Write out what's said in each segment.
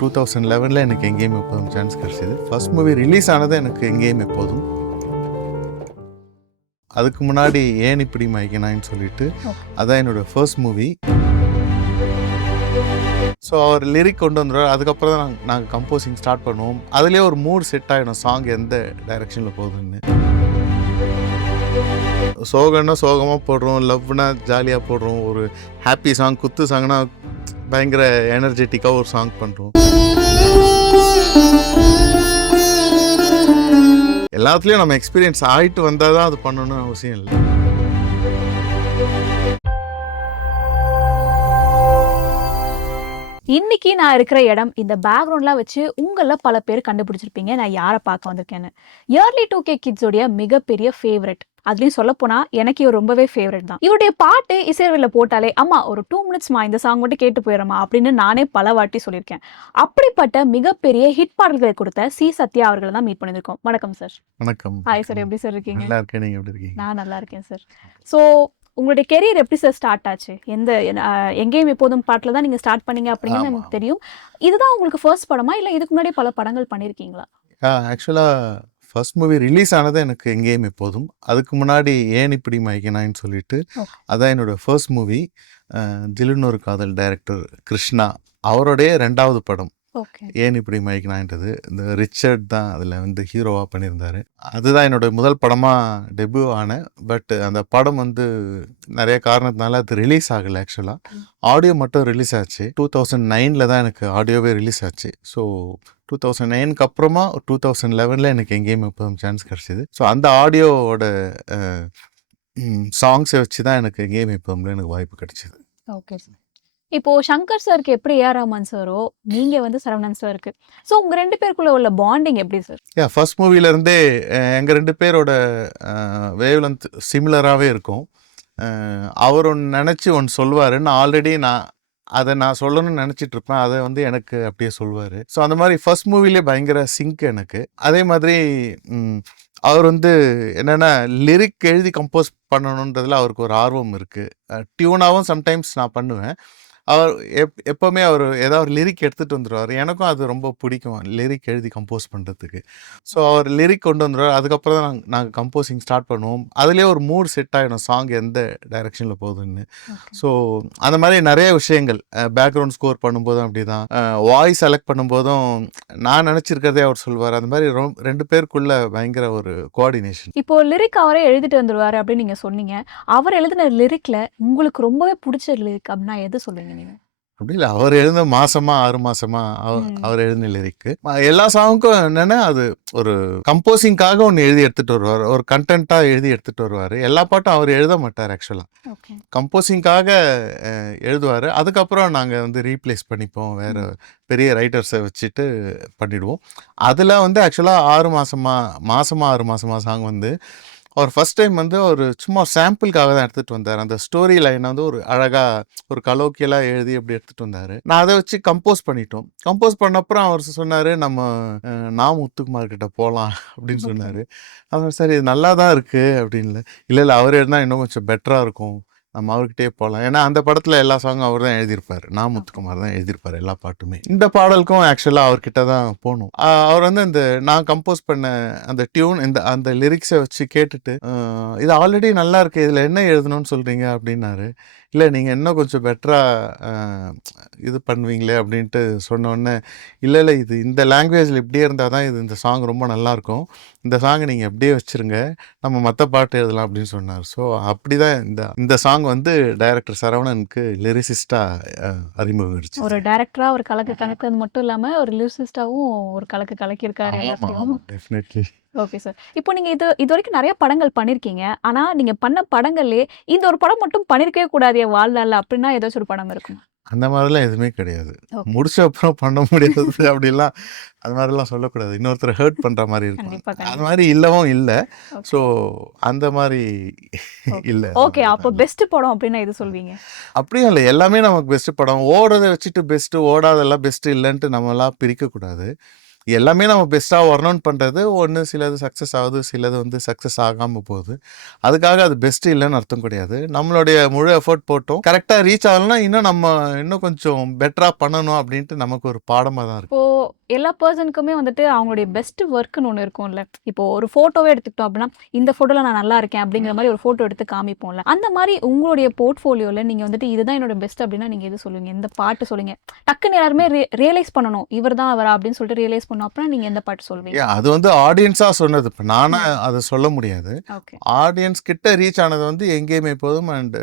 2011 எனக்கு எங்கேயும் எப்போதும் சான்ஸ் கிடச்சிது. ஃபர்ஸ்ட் மூவி ரிலீஸ் ஆனது எனக்கு எங்கேயும் எப்போதும். அதுக்கு முன்னாடி ஏன் இப்படி மயக்கினான்னு சொல்லிட்டு அதான் என்னோட ஃபர்ஸ்ட் மூவி. ஸோ அவர் லிரிக் கொண்டு வந்துடுவார். அதுக்கப்புறம் தான் நாங்கள் கம்போசிங் ஸ்டார்ட் பண்ணுவோம். அதுலேயே ஒரு மூட் செட் ஆகிடும் சாங் எந்த டைரெக்ஷனில் போகுதுன்னு. சோகம்னா சோகமாக போடுறோம், லவ்னா ஜாலியாக போடுறோம், ஒரு ஹாப்பி சாங் குத்து சாங்னா பயங்கர எனர்ஜெட்டிக்காக ஒரு சாங் பண்ணுறோம். எல்லாத்துலேயும் நம்ம எக்ஸ்பீரியன்ஸ் ஆகிட்டு வந்தால் தான் அது பண்ணணும்னு அவசியம் இல்லை. இன்னைக்கு நான் இருக்கிற இடம் இந்த பேக்ரவுண்ட்லாம் வச்சு உங்கள பல பேர் கண்டுபிடிச்சிருப்பீங்க நான் யாரை பார்க்க வந்திருக்கேன்னு. இயர்லி 2K கிட்ஸோடைய மிகப்பெரிய ஃபேவரட். அதுலயும் சொல்ல போனா எனக்கு இவர் ரொம்பவே ஃபேவரட் தான். இவருடைய பாட்டு இசையர்வில போட்டாலே அம்மா ஒரு 2 மினிட்ஸ்மா இந்த சாங் மட்டும் கேட்டு போயிடமா அப்படின்னு நானே பல வாட்டி சொல்லியிருக்கேன். அப்படிப்பட்ட மிகப்பெரிய ஹிட் பாடல்களை கொடுத்த சி சத்யா அவர்களை தான் மீட் பண்ணியிருக்கோம். வணக்கம் சார். வணக்கம். ஹாய் சார், எப்படி சார் இருக்கீங்க? நல்லா இருக்கேன், நீங்கள் எப்படி இருக்கீங்க? நான் நல்லா இருக்கேன் சார். ஸோ உங்களுடைய கெரியர் எப்படி சார் ஸ்டார்ட் ஆச்சு? எங்கேயும் எப்போதும் பாட்டில் தான் நீங்கள் ஸ்டார்ட் பண்ணீங்க அப்படிங்கிறது எனக்கு தெரியும். இதுதான் உங்களுக்கு ஃபர்ஸ்ட் படமா இல்லை இதுக்கு முன்னாடி பல படங்கள் பண்ணியிருக்கீங்களா? ஆக்சுவலாக ஃபர்ஸ்ட் மூவி ரிலீஸ் ஆனது எனக்கு எங்கேயும் எப்போதும். அதுக்கு முன்னாடி ஏன் இப்படி மயக்கினான்னு சொல்லிட்டு அதான் என்னோட ஃபர்ஸ்ட் மூவி. திலுன்னு ஒரு காதல் டைரக்டர் கிருஷ்ணா அவருடைய 2வது படம் ஏன் இப்படி மயக்கினான்றது. இந்த ரிச்சர்ட் தான் அதில் வந்து ஹீரோவாக பண்ணியிருந்தார். அதுதான் என்னோட முதல் படமாக டெபியூ ஆனேன். பட் அந்த படம் வந்து நிறைய காரணத்தினால அது ரிலீஸ் ஆகலை. ஆக்சுவலாக ஆடியோ மட்டும் ரிலீஸ் ஆச்சு. 2009 தான் எனக்கு ஆடியோவே ரிலீஸ் ஆச்சு. ஸோ 2009க்கு அப்புறமா 2011 எனக்கு எங்கேயும் எப்போதும் சான்ஸ் கிடச்சிது. ஸோ அந்த ஆடியோவோட சாங்ஸை வச்சு தான் எனக்கு எங்கேயும் எப்போதும் எனக்கு வாய்ப்பு கிடைச்சிது. Okay sir. இப்போ சங்கர் சாருக்கு எப்படி ஏஆர் ரஹ்மான் சாரோ நீங்க வந்து சரவணன் சாருக்கு, ஸோ உங்க 2 பேருக்குள்ள உள்ள பாண்டிங் எப்படி சார்? ஃபர்ஸ்ட் மூவிலேருந்தே எங்கள் 2 பேரோட வேவ் லென்த் சிமிலராகவே இருக்கும். அவர் ஒன்று நினச்சி ஒன்று சொல்லுவார். ஆல்ரெடி அதை நான் சொல்லணும்னு நினச்சிட்டு இருப்பேன். அதை வந்து எனக்கு அப்படியே சொல்லுவார். ஸோ அந்த மாதிரி ஃபர்ஸ்ட் மூவிலே பயங்கர சிங்க் எனக்கு. அதே மாதிரி அவர் வந்து என்னென்னா லிரிக் எழுதி கம்போஸ் பண்ணணுன்றதுல அவருக்கு ஒரு ஆர்வம் இருக்குது. டியூனாகவும் சம்டைம்ஸ் நான் பண்ணுவேன். அவர் எப்போவுமே அவர் ஏதாவது ஒரு லிரிக் எடுத்துகிட்டு வந்துடுவார். எனக்கும் அது ரொம்ப பிடிக்கும் லிரிக் எழுதி கம்போஸ் பண்ணுறதுக்கு. ஸோ அவர் லிரிக் கொண்டு வந்துடுவார். அதுக்கப்புறம் தான் நாங்கள் கம்போசிங் ஸ்டார்ட் பண்ணுவோம். அதுலேயே ஒரு மூட் செட் ஆகிடும் சாங் எந்த டைரெக்ஷனில் போகுதுன்னு. ஸோ அந்த மாதிரி நிறைய விஷயங்கள் பேக்ரவுண்ட் ஸ்கோர் பண்ணும்போதும் அப்படி தான், வாய்ஸ் செலக்ட் பண்ணும்போதும் நான் நினச்சிருக்கிறதே அவர் சொல்லுவார். அந்த மாதிரி 2 பேருக்குள்ள பயங்கர ஒரு கோஆர்டினேஷன். இப்போ லிரிக் அவரே எழுதிட்டு வந்துடுவார் அப்படின்னு நீங்கள் சொன்னீங்க. அவர் எழுதின லிரிக்ல உங்களுக்கு ரொம்பவே பிடிச்ச லிரிக் அப்படின்னா எது சொல்லுவீங்க நீங்க? அப்படி இல்லை, அவர் எழுந்த 6 மாசமா அவர் எழுதின லிரிக்கு எல்லா சாங்குக்கும் என்னென்னா அது ஒரு கம்போசிங்காக ஒன்று எழுதி எடுத்துகிட்டு வருவார். ஒரு கண்டென்ட்டாக எழுதி எடுத்துகிட்டு வருவார். எல்லா பாட்டும் அவர் எழுத மாட்டார். ஆக்சுவலாக கம்போசிங்காக எழுதுவார். அதுக்கப்புறம் நாங்கள் வந்து ரீப்ளேஸ் பண்ணிப்போம், வேறு பெரிய ரைட்டர்ஸை வச்சுட்டு பண்ணிவிடுவோம். அதில் வந்து ஆக்சுவலாக 6 மாசமா சாங் வந்து அவர் ஃபஸ்ட் டைம் வந்து ஒரு சும்மா சாம்பிளுக்காக தான் எடுத்துகிட்டு வந்தார். அந்த ஸ்டோரி லைனை வந்து ஒரு அழகாக ஒரு கலோக்கியலாக எழுதி அப்படி எடுத்துகிட்டு வந்தார். நான் அதை வச்சு கம்போஸ் பண்ணிட்டோம். கம்போஸ் பண்ணப்புறம் அவர் சொன்னார், நம்ம முத்துக்குமார் கிட்ட போகலாம் அப்படின்னு சொன்னார். அவர் சரி இது நல்லா தான் இருக்குது அப்படின்னு. இல்லை அவர் இருந்தால் இன்னும் கொஞ்சம் பெட்டராக இருக்கும், நம்ம அவர்கிட்டே போகலாம். ஏன்னா அந்த படத்தில் எல்லா சாங்கும் அவர் தான் எழுதியிருப்பார். முத்துக்குமார் தான் எழுதியிருப்பார் எல்லா பாட்டுமே. இந்த பாடலுக்கும் ஆக்சுவலாக அவர்கிட்ட தான் போகணும். அவர் வந்து நான் கம்போஸ் பண்ண அந்த டியூன் அந்த லிரிக்ஸை வச்சு கேட்டுட்டு இது ஆல்ரெடி நல்லா இருக்கு, இதில் என்ன எழுதணும்னு சொல்கிறீங்க அப்படின்னாரு. இல்லை நீங்கள் இன்னும் கொஞ்சம் பெட்டராக இது பண்ணுவீங்களே அப்படின்ட்டு சொன்னோடனே, இல்லை இது இந்த லாங்குவேஜில் இப்படியே இருந்தால் தான் இந்த சாங் ரொம்ப நல்லாயிருக்கும், இந்த சாங்கை நீங்கள் எப்படியே வச்சுருங்க, நம்ம மற்ற பாட்டு எழுதலாம் அப்படின்னு சொன்னார். ஸோ அப்படி தான் இந்த சாங் வந்து டைரக்டர் சரவணனுக்கு லிரிசிஸ்டாக அறிமுகம். ஒரு டைரக்டராக ஒரு கலக்கு கலக்கிறது மட்டும் இல்லாமல் ஒரு லிரிசிஸ்டாகவும் ஒரு கலக்கு கலக்கியிருக்காரு. டெஃபினெட்லி. Okay sir. இப்போ நீங்கள் இது வரைக்கும் நிறைய படங்கள் பண்ணியிருக்கீங்க. ஆனால் நீங்கள் பண்ண படங்கள்லேயே இந்த ஒரு படம் மட்டும் பண்ணியிருக்கவே கூடாது என் வாழ்நாளில் அப்படின்னா ஏதாச்சும் ஒரு படம் இருக்கும்? அந்த மாதிரிலாம் எதுவுமே கிடையாது. முடிச்ச அப்புறம் பண்ண முடியாது அப்படிலாம் அது மாதிரிலாம் சொல்லக்கூடாது. இன்னொருத்தரை ஹர்ட் பண்ணுற மாதிரி இருக்கும். அது மாதிரி இல்லவும் இல்லை. ஸோ அந்த மாதிரி இல்லை. ஓகே, அப்போ பெஸ்ட் படம் அப்படின்னா எது சொல்வீங்க? அப்படியும் இல்லை, எல்லாமே நமக்கு பெஸ்ட் படம். ஓடுறதை வச்சுட்டு பெஸ்ட்டு, ஓடாதெல்லாம் பெஸ்ட்டு இல்லைன்ட்டு நம்மளாம் பிரிக்கக்கூடாது. எல்லாமே நம்ம பெஸ்ட்டாக வரணும்னு பண்ணுறது ஒன்று, சிலது சக்ஸஸ் ஆகுது, சிலது வந்து சக்ஸஸ் ஆகாமல் போகுது. அதுக்காக அது பெஸ்ட்டு இல்லைன்னு அர்த்தம் கிடையாது. நம்மளுடைய முழு எஃபோர்ட் போட்டோம் கரெக்டாக ரீச் ஆகலைன்னா இன்னும் கொஞ்சம் பெட்டராக பண்ணணும் அப்படின்ட்டு நமக்கு ஒரு பாடமாக தான் இருக்குது. இப்போ எல்லா பர்சனுக்குமே வந்துட்டு அவங்களுடைய பெஸ்ட் ஒர்க்குன்னு ஒன்று இருக்கும்ல. இப்போ ஒரு ஃபோட்டோவே எடுத்துக்கிட்டோம் அப்படின்னா, இந்த ஃபோட்டோல நான் நல்லா இருக்கேன் அப்படிங்கிற மாதிரி ஒரு ஃபோட்டோ எடுத்து காமிப்போம்ல. அந்த மாதிரி உங்களுடைய போர்ட்ஃபோலியோல நீங்க வந்துட்டு இதுதான் என்னோட பெஸ்ட் அப்படின்னா நீங்க எது சொல்லுவீங்க? எந்த பாட்டு சொல்லுவீங்க? டக்குன்னு எல்லாருமே ரியலைஸ் பண்ணணும். இவர் தான் அவரா அப்படின்னு சொல்லிட்டு ரியலைஸ் பண்ணணும் அப்படின்னா நீங்க எந்த பாட்டு சொல்வீங்க? அது வந்து ஆடியன்ஸாக சொன்னது. இப்போ நானே அதை சொல்ல முடியாது. ஓகே. ஆடியன்ஸ் கிட்ட ரீச் ஆனது வந்து எங்கேயுமே போதும் அண்ட்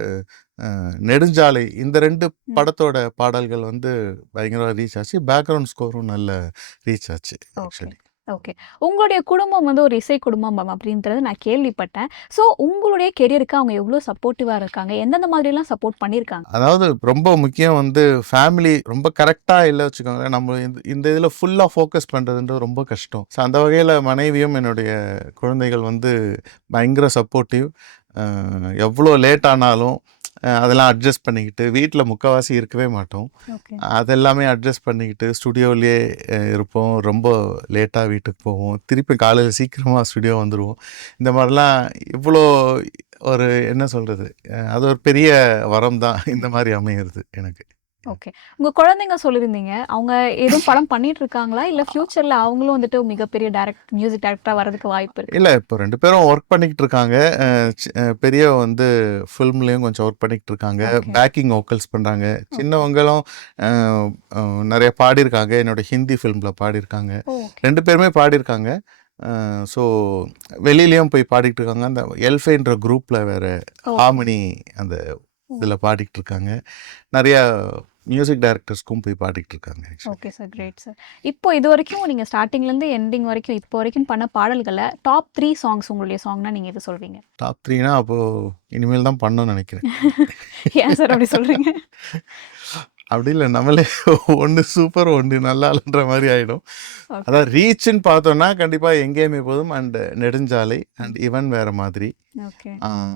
நெடுஞ்சாலை இந்த 2 படத்தோட பாடல்கள் வந்து பயங்கர ரீச் ஆச்சு. பேக்ரவுண்ட் ஸ்கோரும் நல்ல ரீச் ஆச்சு ஓகே. ஆக்சுவலி. ஓகே. உங்களுடைய குடும்பம் வந்து ஒரு இசை குடும்பம் அப்படின்றத நான் கேள்விப்பட்டேன். ஸோ உங்களுடைய கெரியருக்கு அவங்க எவ்வளோ சப்போர்ட்டிவா இருக்காங்க? எந்தெந்த மாதிரிலாம் சப்போர்ட் பண்ணியிருக்காங்க? அதாவது ரொம்ப முக்கியம் வந்து ஃபேமிலி ரொம்ப கரெக்டாக இல்லை வச்சுக்கோங்களேன். நம்ம இந்த இதில் ஃபுல்லாக ஃபோக்கஸ் பண்ணுறதுன்றது ரொம்ப கஷ்டம். ஸோ அந்த வகையில் மனைவியும் என்னுடைய குழந்தைகள் வந்து பயங்கர சப்போர்ட்டிவ். எவ்வளோ லேட் ஆனாலும் அதெல்லாம் அட்ஜஸ்ட் பண்ணிக்கிட்டு வீட்டில் முக்கால்வாசி இருக்கவே மாட்டோம். ஓகே. அதெல்லாமே அட்ஜஸ்ட் பண்ணிக்கிட்டு ஸ்டுடியோலேயே இருப்போம். ரொம்ப லேட்டாக வீட்டுக்கு போவோம். திருப்பி காலையில் சீக்கிரமாக ஸ்டுடியோ வந்துடுவோம். இந்த மாதிரிலாம் இவ்வளோ ஒரு என்ன சொல்கிறது, அது ஒரு பெரிய வரம் தான் இந்த மாதிரி அமையிறது எனக்கு. ஓகே. உங்க குழந்தைங்க சொல்லியிருந்தீங்க. அவங்க எதுவும் படம் பண்ணிட்டு இருக்காங்களா? இல்ல ஃபியூச்சர்ல அவங்களும் வந்துட்டு மிகப்பெரிய மியூசிக் டைரக்டரா வரதுக்கு வாய்ப்பு இருக்கு? இல்லை, இப்போ 2 பேரும் ஒர்க் பண்ணிக்கிட்டு இருக்காங்க. பெரியவ வந்து ஃபில்ம்லேயும் கொஞ்சம் ஒர்க் பண்ணிக்கிட்டு இருக்காங்க. ஓகே. பேக்கிங் வோக்கல்ஸ் பண்ணுறாங்க. சின்னவங்களும் நிறைய பாடியிருக்காங்க. என்னோட ஹிந்தி ஃபில்மில் பாடியிருக்காங்க. ஓகே. 2 பேருமே பாடியிருக்காங்க. ஸோ வெளியிலயும் போய் பாடிக்கிட்டு இருக்காங்க. அந்த எல்ஃபைன்ற குரூப்பில் வேறு ஓகே. ஹார்மனி அந்த இதில் பாடிக்கிட்டு இருக்காங்க. நிறையா மியூசிக் டைரக்டர்ஸ்க்கும் போய் பாடிக்கிட்டு இருக்காங்க actually. Okay sir. Great sir. இப்போ இதுவரைக்கும் நீங்க ஸ்டார்ட்டிங்லேருந்து எண்டிங் வரைக்கும் இப்போ வரைக்கும் பண்ண பாடல்கள்ல டாப் 3 சாங்ஸ் உங்களுடைய சாங்னா நீங்க எது சொல்வீங்க? டாப் 3னா அப்போது இனிமேல் தான் பண்ணணும்னு நினைக்கிறேன். ஏன் சார் அப்படி சொல்றீங்க? அப்படி இல்லை, நம்மளே ஒன்று சூப்பர் ஒன்று நல்லா இல்லைன்ற மாதிரி ஆகிடும். ஓகே. அதான் ரீச்சுன்னு பார்த்தோன்னா கண்டிப்பாக எங்கேயுமே போதும் அண்ட் நெடுஞ்சாலை அண்ட் இவன் வேறு மாதிரி, ஓகே.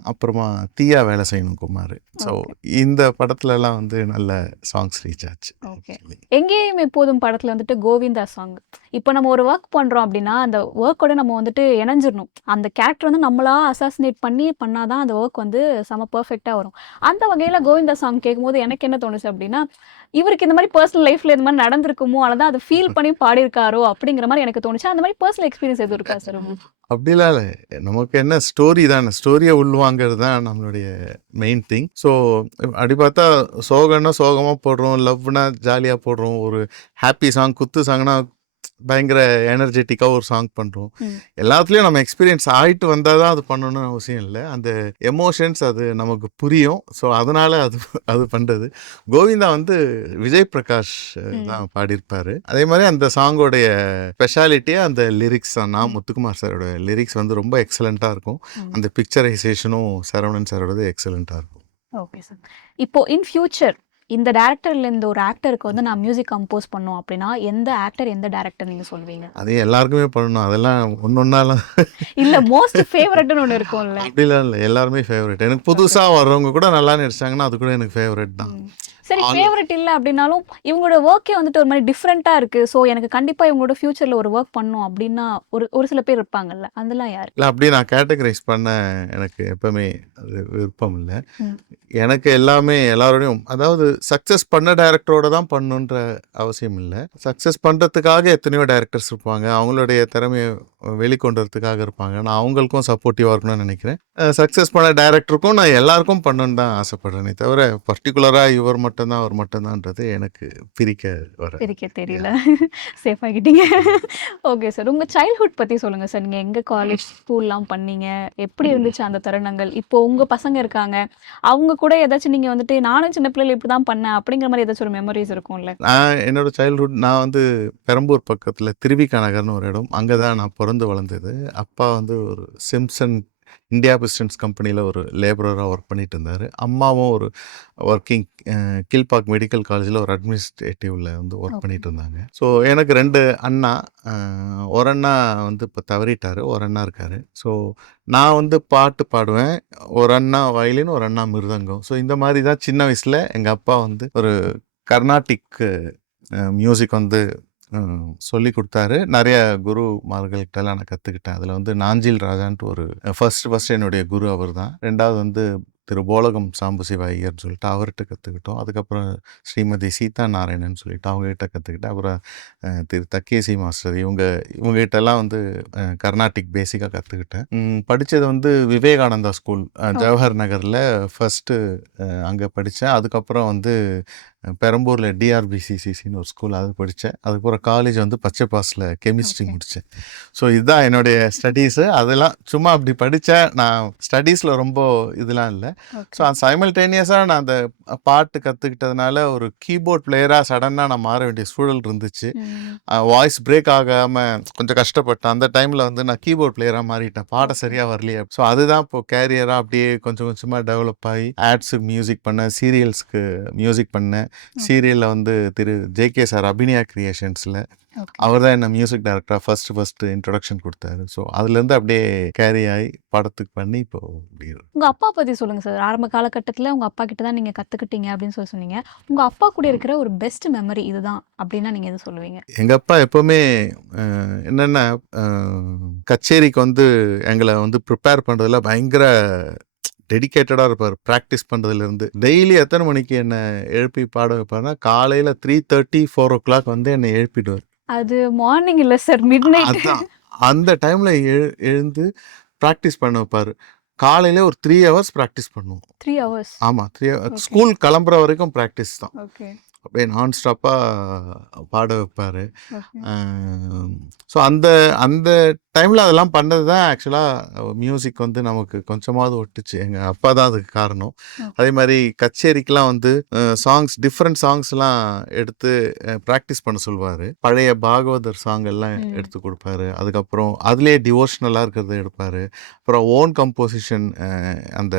அப்புறமா தீயா வேலை செய்யணும் குமார். So okay. இந்த படத்துலலாம் வந்து நல்ல சாங்ஸ் ரீச் ஆச்சு ஓகே. actually. எங்கேயும் எப்போதும் படத்துல வந்துட்டு கோவிந்தா சாங். இப்போ நம்ம ஒரு ஒர்க் பண்றோம் அப்படின்னா அந்த ஒர்க்கோட நம்ம வந்துட்டு இணைஞ்சிடணும். அந்த கேரக்டர் வந்து நம்மளா அசாசினேட் பண்ணாதான் அந்த ஒர்க் வந்து செம பெர்ஃபெக்ட்டா வரும். அந்த வகையில கோவிந்தா சாங் கேட்கும்போது எனக்கு என்ன தோணுச்சு அப்படின்னா, இவருக்கு இந்த மாதிரி பர்சனல் லைஃப்ல இந்த மாதிரி நடந்திருக்குமோ, அல்லது அதை ஃபீல் பண்ணி பாடியிருக்காரோ அப்படிங்கிற மாதிரி எனக்கு தோணுச்சு. அந்த மாதிரி பர்சனல் எக்ஸ்பீரியன்ஸ் எதுவும் இருக்கா சார் உங்களுக்கு? அப்படிலாம் இல்லை, நமக்கு என்ன ஸ்டோரி தானே, ஸ்டோரியை உள்வாங்கிறது தான் நம்மளுடைய மெயின் திங். ஸோ அப்படி பார்த்தா சோகம்னா சோகமாக போடுறோம், லவ்னா ஜாலியாக போடுறோம், ஒரு ஹாப்பி சாங் குத்து சாங்னா பயங்கர எனர்ஜெட்டிக்காக ஒரு சாங் பண்ணுறோம். எல்லாத்துலேயும் நம்ம எக்ஸ்பீரியன்ஸ் ஆகிட்டு வந்தால் தான் அது பண்ணணும்னு அவசியம் இல்லை. அந்த எமோஷன்ஸ் அது நமக்கு புரியும். ஸோ அதனால் அது பண்ணுறது. கோவிந்தா வந்து விஜய் பிரகாஷ் தான் பாடியிருப்பார். அதே மாதிரி அந்த சாங்கோடைய ஸ்பெஷாலிட்டியாக அந்த லிரிக்ஸ் தான். நான் முத்துக்குமார் சாரோட லிரிக்ஸ் வந்து ரொம்ப எக்ஸலண்ட்டாக இருக்கும். அந்த பிக்சரைசேஷனும் சரவணன் சாரோடது எக்ஸலண்ட்டாக இருக்கும். Okay sir. இப்போ இன் ஃபியூச்சர் இந்த டைரக்டர்ல இந்த ஒரு ஆக்டருக்கு வந்து நான் மியூசிக் கம்போஸ் பண்ணோம் அப்படின்னா எந்த ஆக்டர் எந்த டைரக்டர் நீங்க சொல்வீங்க? அது எல்லாருக்குமே பண்ணணும். அதெல்லாம் ஒன்னொன்னாலாம் இல்ல மோஸ்ட் ஃபேவரட்னு ஒன்று இருக்கும்ல. அப்படிலாம் இல்லை, எல்லாருமே ஃபேவரட். எனக்கு புதுசாக வர்றவங்க கூட நல்லா நடிச்சாங்கன்னா அது கூட எனக்கு ஃபேவரட் தான். சரி, ஃபேவரட் இல்லை அப்படின்னாலும் இவங்களோட ஒர்க்கே வந்துட்டு ஒரு மாதிரி டிஃப்ரெண்ட்டாக இருக்குது, ஸோ எனக்கு கண்டிப்பாக இவங்களோட ஃபியூச்சரில் ஒரு ஒர்க் பண்ணணும் அப்படின்னா ஒரு சில பேர் இருப்பாங்கல்ல, அதெல்லாம் யார்? இல்லை, அப்படியே நான் கேட்டகரைஸ் பண்ண எனக்கு எப்பவுமே அது விருப்பம் இல்லை. எனக்கு எல்லாமே எல்லாரோடையும், அதாவது சக்ஸஸ் பண்ண டைரக்டரோட தான் பண்ணணுன்ற அவசியம் இல்லை. சக்ஸஸ் பண்ணுறதுக்காக எத்தனையோ டைரக்டர்ஸ் இருப்பாங்க, அவங்களுடைய திறமையை வெளிக்கொண்டு வரதுக்காக இருப்பாங்க. நான் அவங்களுக்கும் சப்போர்ட்டிவாக இருக்கணும்னு நினைக்கிறேன். சக்ஸஸ் பண்ண டைரக்டருக்கும் நான் எல்லாருக்கும் பண்ணணுன்னு தான் ஆசைப்படுறேனே தவிர பர்டிகுலராக இவர் மட்டும்தான் அவர் மட்டும்தான்றது எனக்கு பிரிக்க தெரியல. சேஃப் ஆகிட்டீங்க. Okay sir. உங்கள் சைல்ட்ஹுட் பற்றி சொல்லுங்கள் சார். நீங்கள் எங்கே காலேஜ் ஸ்கூல்லாம் பண்ணீங்க, எப்படி இருந்துச்சு அந்த தருணங்கள்? இப்போ உங்கள் பசங்க இருக்காங்க, அவங்க கூட ஏதாச்சும் நீங்கள் வந்துட்டு நானும் சின்ன பிள்ளைல இப்படி தான் பண்ணேன் அப்படிங்கிற மாதிரி ஏதாச்சும் ஒரு மெமரிஸ் இருக்கும்ல? என்னோட சைல்ட்ஹுட் நான் வந்து பெரம்பூர் பக்கத்தில் திருவிக்கா நகர்னு ஒரு இடம், அங்கே தான் நான் பிறந்து வளர்ந்தது. அப்பா வந்து ஒரு சிம்சன் இந்தியா பிஸ்டன்ஸ் கம்பெனியில் ஒரு லேபரராக ஒர்க் பண்ணிட்டு இருந்தார். அம்மாவும் ஒரு ஒர்க்கிங் கீழ்பாக் மெடிக்கல் காலேஜில் ஒரு அட்மினிஸ்ட்ரேட்டிவில் வந்து ஒர்க் பண்ணிட்டு இருந்தாங்க. ஸோ எனக்கு 2 அண்ணா. ஒரு அண்ணா வந்து இப்போ தவறிட்டார், ஒரு அண்ணா இருக்கார். ஸோ நான் வந்து பாட்டு பாடுவேன், ஒரு அண்ணா வயலின், ஒரு அண்ணா மிருதங்கம். ஸோ இந்த மாதிரி தான் சின்ன வயசில் எங்கள் அப்பா வந்து ஒரு கர்நாடிக் மியூசிக் வந்து சொல்லி கொடுத்தாரு. நிறைய குருமார்கள்கிட்டலாம் நான் கற்றுக்கிட்டேன். அதில் வந்து நாஞ்சில் ராஜான்ட்டு ஒரு ஃபர்ஸ்ட் என்னுடைய குரு அவர் தான். 2வது வந்து திரு போலகம் சாம்பசிவ ஐயர்னு சொல்லிட்டு அவர்கிட்ட கற்றுக்கிட்டோம். அதுக்கப்புறம் ஸ்ரீமதி சீதா நாராயணன் சொல்லிட்டு அவங்ககிட்ட கற்றுக்கிட்டேன். அப்புறம் திரு தக்கேசி மாஸ்டர் இவங்ககிட்டலாம் வந்து கர்நாடிக் பேசிக்காக கற்றுக்கிட்டேன். படித்தது வந்து விவேகானந்தா ஸ்கூல் ஜவஹர் நகரில் ஃபஸ்ட்டு அங்கே படித்தேன். அதுக்கப்புறம் வந்து பெரம்பூரில் டிஆர்பிசிசிசின்னு ஒரு ஸ்கூல் அது படித்தேன். அதுக்கப்புறம் காலேஜ் வந்து பச்சைப்பாஸில் கெமிஸ்ட்ரி முடித்தேன். ஸோ இதுதான் என்னுடைய ஸ்டடீஸு. அதெல்லாம் சும்மா அப்படி படித்தேன். நான் ஸ்டடீஸில் ரொம்ப இதெல்லாம் இல்லை. ஸோ சைமல்டேனியஸாக நான் அந்த பாட்டு கற்றுக்கிட்டதுனால ஒரு கீபோர்ட் பிளேயராக சடனாக நான் மாற வேண்டிய சூழல் இருந்துச்சு. வாய்ஸ் பிரேக் ஆகாமல் கொஞ்சம் கஷ்டப்பட்டேன். அந்த டைமில் வந்து நான் கீபோர்ட் பிளேயராக மாறிட்டேன். பாட சரியாக வரலையே. ஸோ அதுதான் இப்போ கேரியராக அப்படியே கொஞ்சம் கொஞ்சமாக டெவலப் ஆகி ஆட்ஸுக்கு மியூசிக் பண்ணேன், சீரியல்ஸ்க்கு மியூசிக் பண்ணேன். சீரியலில் வந்து திரு ஜே.கே. சார் அபிநயா கிரியேஷன்ஸில் அவர் தான் என்ன மியூசிக் டைரக்டராக ஃபஸ்ட்டு இன்ட்ரொடக்ஷன் கொடுத்தாரு. ஸோ அதுலேருந்து அப்படியே கேரி ஆகி படத்துக்கு பண்ணி இப்போ அப்படி. உங்கள் அப்பா பற்றி சொல்லுங்கள் சார். ஆரம்ப காலகட்டத்தில் உங்கள் அப்பா கிட்ட தான் நீங்கள் கற்றுக்கிட்டீங்க அப்படின்னு சொன்னீங்க. உங்கள் அப்பா கூட இருக்கிற ஒரு பெஸ்ட் மெமரி இதுதான் அப்படின்னா நீங்கள் எது சொல்லுவீங்க? எங்கள் அப்பா எப்போவுமே என்னென்னா கச்சேரிக்கு வந்து எங்களை வந்து ப்ரிப்பேர் பண்ணுறதுல பயங்கர டெடிக்கேட்டடாக இருப்பார். ப்ராக்டிஸ் பண்ணுறதுலேருந்து டெய்லி எத்தனை மணிக்கு என்னை எழுப்பி பாட வைப்பார்னா காலையில் 3:30 4 o'clock வந்து என்னை எழுப்பிடுவார். அது மார்னிங் இல்லை சார், மிட் நைட். அதான் அந்த டைமில் எழுந்து ப்ராக்டிஸ் பண்ண வைப்பார். காலையில் ஒரு 3 hours ப்ராக்டிஸ் பண்ணுவோம். 3 hours? ஆமாம், 3 hours. ஸ்கூல் கிளம்புற வரைக்கும் ப்ராக்டிஸ் தான். ஓகே. அப்படியே நான் ஸ்டாப்பாக பாட வைப்பார். ஸோ அந்த அந்த டைமில் அதெல்லாம் பண்ணது தான் ஆக்சுவலாக மியூசிக் வந்து நமக்கு கொஞ்சமாவது ஒட்டுச்சு. எங்கள் அப்பா தான் அதுக்கு காரணம். அதே மாதிரி கச்சேரிக்கெலாம் வந்து டிஃப்ரெண்ட் சாங்ஸ்லாம் எடுத்து ப்ராக்டிஸ் பண்ண சொல்லுவார். பழைய பாகவதர் சாங் எல்லாம் எடுத்து கொடுப்பாரு. அதுக்கப்புறம் அதுலேயே டிவோஷனலாக இருக்கிறத எடுப்பார். அப்புறம் ஓன் கம்போசிஷன் அந்த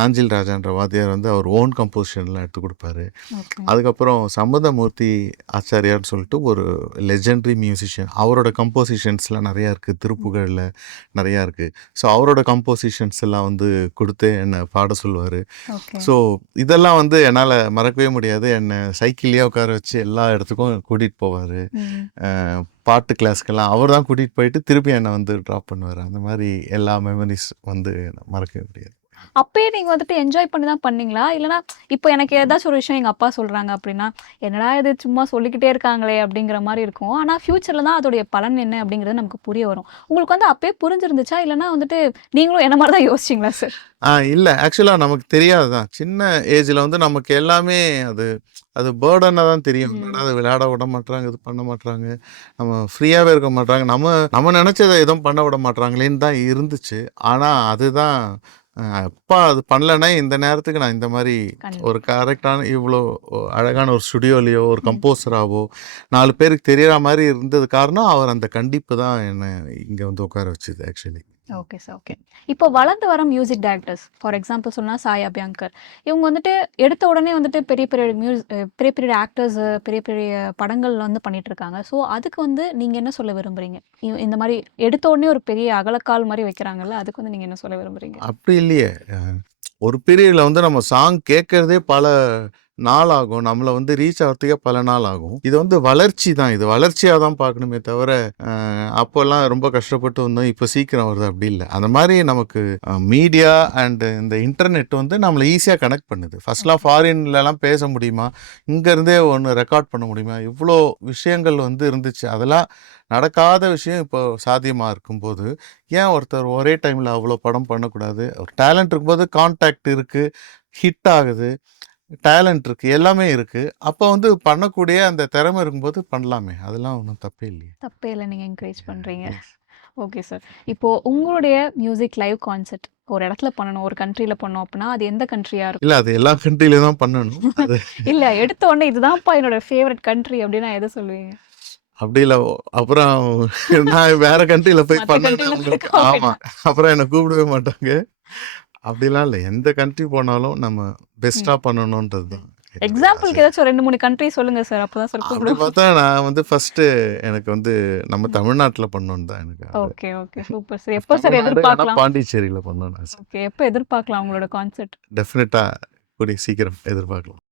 நாஞ்சில் ராஜான்ற வாத்தியார் வந்து அவர் ஓன் கம்போசிஷன்லாம் எடுத்து கொடுப்பாரு. அதுக்கப்புறம் சம்பந்தமூர்த்தி ஆச்சாரியார்னு சொல்லிட்டு ஒரு லெஜெண்டரி மியூசிஷியன். அவரோட கம்போசிஷன்ஸ்லாம் நிறையா இருக்குது, திருப்புகழில் நிறையா இருக்குது. ஸோ அவரோட கம்போசிஷன்ஸ் எல்லாம் வந்து கொடுத்து என்னை பாட சொல்லுவார். ஸோ இதெல்லாம் வந்து என்னால் மறக்கவே முடியாது. என்னை சைக்கிள்லேயே உட்கார வச்சு எல்லா இடத்துக்கும் கூட்டிகிட்டு போவார். பாட்டு கிளாஸ்க்கெல்லாம் அவர் தான் கூட்டிகிட்டு போயிட்டு திருப்பி என்னை வந்து ட்ராப் பண்ணுவார். அந்த மாதிரி எல்லா மெமரிஸ் வந்து மறக்கவே முடியாது. அப்பயே நீங்கள் வந்துட்டு என்ஜாய் பண்ணி தான் பண்ணீங்களா? இல்லைனா இப்போ எனக்கு ஏதாச்சும் ஒரு விஷயம் எங்கள் அப்பா சொல்கிறாங்க அப்படின்னா, என்னடா இது சும்மா சொல்லிக்கிட்டே இருக்காங்களே அப்படிங்கிற மாதிரி இருக்கும். ஆனால் ஃப்யூச்சரில் தான் அதோடைய பலன் என்ன அப்படிங்கிறது நமக்கு புரிய வரும். உங்களுக்கு வந்து அப்பயே புரிஞ்சிருந்துச்சா? இல்லைனா வந்துட்டு நீங்களும் என்ன மாதிரி தான் யோசிச்சிங்களா சார்? இல்லை, ஆக்சுவலாக நமக்கு தெரியாது தான். சின்ன ஏஜில் வந்து நமக்கு எல்லாமே அது பேர்டனாக தான் தெரியும். அது விளையாட விட மாட்றாங்க, இது பண்ண மாட்றாங்க, நம்ம ஃப்ரீயாகவே இருக்க மாட்றாங்க, நம்ம நினச்சதை எதுவும் பண்ண விட மாட்றாங்களேன்னு தான் இருந்துச்சு. ஆனால் அதுதான் அப்பா அது பண்ணலன்னா இந்த நேரத்துக்கு நான் இந்த மாதிரி ஒரு கரெக்டான இவ்வளோ அழகான ஒரு ஸ்டுடியோலையோ ஒரு கம்போசராகவோ 4 பேருக்கு தெரியற மாதிரி இருந்தது காரணம் அவர் அந்த கண்டிப்பு தான் என்னை இங்கே வந்து உட்கார வச்சுது ஆக்சுவலி. Okay sir, okay. இப்போ வளர்ந்து வர மியூசிக் டைரக்டர்ஸ், ஃபார் எக்ஸாம்பிள் சொன்னால் சாய் அபியங்கர், இவங்க வந்துட்டு எடுத்த உடனே வந்துட்டு பெரிய பெரிய ஆக்டர்ஸ் பெரிய பெரிய படங்கள் வந்து பண்ணிட்டு இருக்காங்க. ஸோ அதுக்கு வந்து நீங்கள் என்ன சொல்ல விரும்புறீங்க? இந்த மாதிரி எடுத்த உடனே ஒரு பெரிய அகலக்கால் மாதிரி வைக்கிறாங்கல்ல, அதுக்கு வந்து நீங்கள் என்ன சொல்ல விரும்புறீங்க? அப்படி இல்லையே. ஒரு பீரியடில் வந்து நம்ம சாங் கேட்கறதே பல நாள் ஆகும். நம்மளை வந்து ரீச் ஆகிறதுக்கே பல நாள் ஆகும். இது வந்து வளர்ச்சி தான். இது வளர்ச்சியாக தான் பார்க்கணுமே தவிர அப்போல்லாம் ரொம்ப கஷ்டப்பட்டு வந்தோம், இப்போ சீக்கிரம் வருது அப்படி இல்லை. அந்த மாதிரி நமக்கு மீடியா அண்டு இந்த இன்டர்நெட் வந்து நம்மளை ஈஸியாக கனெக்ட் பண்ணுது. ஃபர்ஸ்ட்லாம் ஃபாரின்லலாம் பேச முடியுமா, இங்கேருந்தே ஒன்று ரெக்கார்ட் பண்ண முடியுமா, இவ்வளோ விஷயங்கள் வந்து இருந்துச்சு. அதெல்லாம் நடக்காத விஷயம் இப்போ சாத்தியமாக இருக்கும்போது ஏன் ஒருத்தர் ஒரே டைமில் அவ்வளோ படம் பண்ணக்கூடாது? ஒரு டேலண்ட் இருக்கும்போது கான்டாக்ட் இருக்குது, ஹிட் ஆகுது, டேலண்ட் இருக்குது, எல்லாமே இருக்குது. அப்போ வந்து பண்ணக்கூடிய அந்த திறமை இருக்கும்போது பண்ணலாமே, அதெல்லாம் ஒன்றும் தப்பே இல்லையே. தப்பே இல்லை, நீங்கள் என்கரேஜ் பண்ணுறீங்க. Okay sir. இப்போது உங்களுடைய மியூசிக் லைவ் கான்சர்ட் ஒரு இடத்துல பண்ணணும், ஒரு கண்ட்ரியில் பண்ணணும் அப்படின்னா அது எந்த கண்ட்ரியாக இருக்கும்? இல்லை, அது எல்லா கண்ட்ரியில தான் பண்ணணும். அது இல்லை, எடுத்த உடனே இதுதான்ப்பா என்னோட ஃபேவரட் கண்ட்ரி அப்படின்னா எதை சொல்லுவீங்க? அப்படி இல்லை. அப்புறம் நான் வேற கண்ட்ரியில் போய் பண்ணேன். ஆமாம், அப்புறம் என்னை கூப்பிடவே மாட்டாங்க. அப்படிலாம் இல்லை, எந்த கண்ட்ரி போனாலும் நம்ம பெஸ்ட்டாக பண்ணணுன்றது தான். எக்ஸாம்பிளுக்கு ஏதாச்சும் 2-3 கண்ட்ரி சொல்லுங்க சார், அப்பதான் சார் அப்படி பார்த்தா நான் வந்து ஃபர்ஸ்ட் எனக்கு வந்து நம்ம தமிழ்நாட்டில் பண்ணணும்னு தான் எனக்கு. Okay okay, super sir. எப்போ சார் எதிர்பார்க்கலாம்? பாண்டிச்சேரியில் பண்ணணும். ஓகே, எப்போ எதிர்பார்க்கலாம் உங்களோட கான்சர்ட்? டெஃபினட்டாக கூடிய சீக்கிரம் எதிர்பார்க்கலாம்.